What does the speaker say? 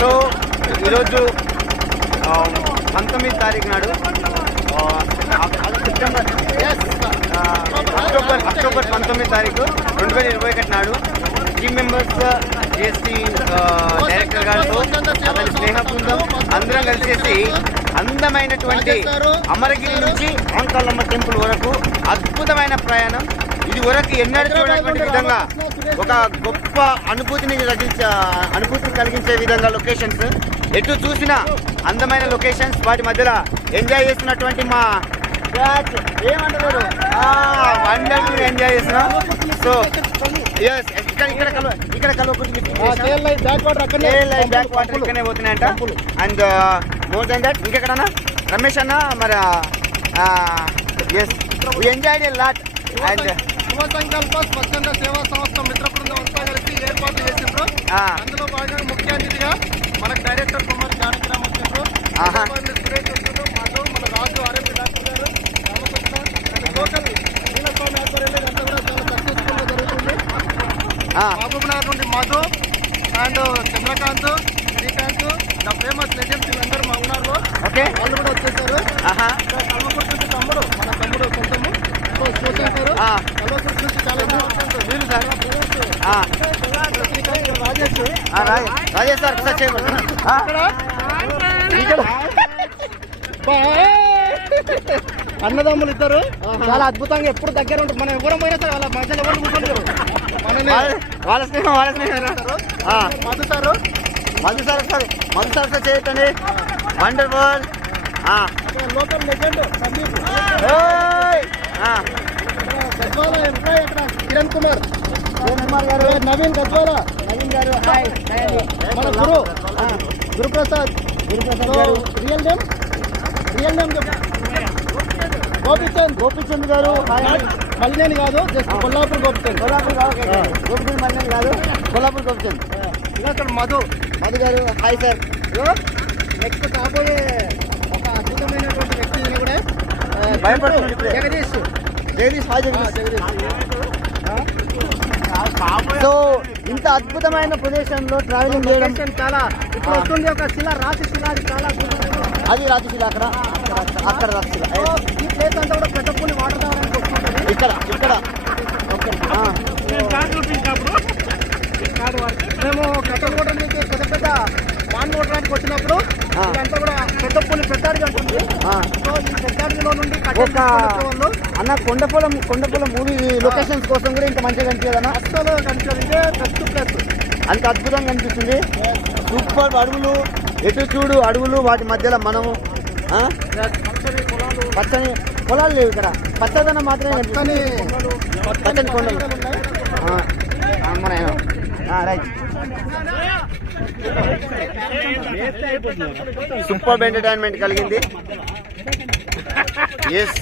So ఈరోజు 19 తారీఖు నాడు అక్టోబర్ 19 తారీఖు 2021 నాడు టీమ్ మెంబర్స్ జిఎస్టీ డైరెక్టర్ గారితో అతని స్నేహ బృందం అందరం కలిసేసి అందమైనటువంటి అమరగిరి నుంచి ఆంకాలమ్మ టెంపుల్ వరకు అద్భుతమైన ప్రయాణం. ఇది వరకు ఎన్నడూ చూడటువంటి విధంగా ఒక గొప్ప అనుభూతిని కలిగించే విధంగా లొకేషన్స్, ఎటు చూసినా అందమైన లొకేషన్స్, వాటి మధ్యలో ఎంజాయ్ చేస్తున్నటువంటి మా ఏమంటారు వండర్ఫుల్ ఎంజాయ్ చేస్తున్నాం. సో ఎస్ ఇక్కడ కలవకుంటే బ్యాక్ వాటర్ ఇక్కడనే పోతున్నాయంట. అండ్ మోర్ దెన్ దట్ ఇంకెక్కడన్నా రమేష్ అన్న మరి yes we enjoyed a lot. And Yuva Sankalpa స్వచ్ఛంద సేవా సంస్థ మిత్ర బృందం అంతా కలిసి ఏర్పాట్లు చేసిండ్రు. అందులో భాగంగా ముఖ్య అతిథిగా మనకు డైరెక్టర్ కుమార్ జానకిరామ్ వచ్చిండ్రు, సురేష్ వచ్చిండ్రు, మాతో మన రాజు ఆర్ఎంపీ డాక్టర్ గారు, రామకృష్ణ అండ్ లోకల్ నీలస్వామి ఆధ్వర్యంలో ఇదంతా కూడా చాలా సక్సెస్ఫుల్ గా జరుగుతుంది. మహబూబ్నగర్ నుండి Madhu and Chandrakant, Srikanth, the famous legends వీళ్ళందరూ మా ఉన్నారు. వాళ్ళు కూడా వచ్చేసారు. కల్వకుర్తి నుంచి తమ్ముడు, మన తమ్ముడు కొంచెము చూసేసారు. కల్వకుర్తి నుంచి చాలా రాజేష్ సార్ అన్నదమ్ములు ఇద్దరు చాలా అద్భుతంగా ఎప్పుడు దగ్గర ఉంటుంది. మనం ఎవరు పోయినా సరే వాళ్ళ మధ్యలో ఎవరు కూర్చుంటారు. వాళ్ళ స్నేహం మధు సార్ చేయటండి wonderful. Local legend Sandeep, Gadwal employee అక్కడ కిరణ్ కుమార్ గారు, నవీన్ గద్వాల గారు, మన గురుప్రసాద్ రియల్ నేమ్ గోపిచంద్ గారు, మల్లినేని కాదు, జస్ట్ కొల్లాపూర్ గోపిచంద్ మల్లినేని కాదు, కొల్లాపూర్ గోపిచంద్. ఇక్కడ మధు గారు హాయ్ సార్. నెక్స్ట్ కాబోయే ఒక అద్భుతమైనటువంటి వ్యక్తి కూడా భయపడుతుంది జగదీష్. సో ఇంత అద్భుతమైన ప్రదేశంలో ట్రావెలింగ్ చేయడం చాలా ఇప్పుడు వస్తుంది. ఒక శిల, రాతి శిల, అది చాలా అది రాతి శిల, అక్కడ రాతి శిల. ఈ ప్లేస్ అంతా కూడా పెద్దపూలి వాటర్ తాగడానికి వస్తుంటుంది. ఇక్కడ మేము కట్టలగూడ నుంచి పెద్ద వాన్ ఓడడానికి వచ్చినప్పుడు ఇదంతా కూడా పెద్దపూలి పెద్దాడిగా ఉంటుంది. సో ఈ పెద్దాడిలో నుండి వాళ్ళు అన్న కొండపొలం మూవీ లొకేషన్స్ కోసం కూడా ఇంత మంచిగా కనిపించదన్న. అస్సలు కనిపించదు. ఇదే బెస్ట్ ప్లేస్, అంత అద్భుతంగా కనిపిస్తుంది. సూపర్ అడవులు, ఎటు చూడు అడవులు, వాటి మధ్యలో మనము పచ్చని పొలాలు లేవు. ఇక్కడ పచ్చదనం మాత్రమే కనిపిస్తుంది. పచ్చని కొండలు. రైట్. సూపర్ ఎంటర్టైన్మెంట్ కలిగింది. ఎస్.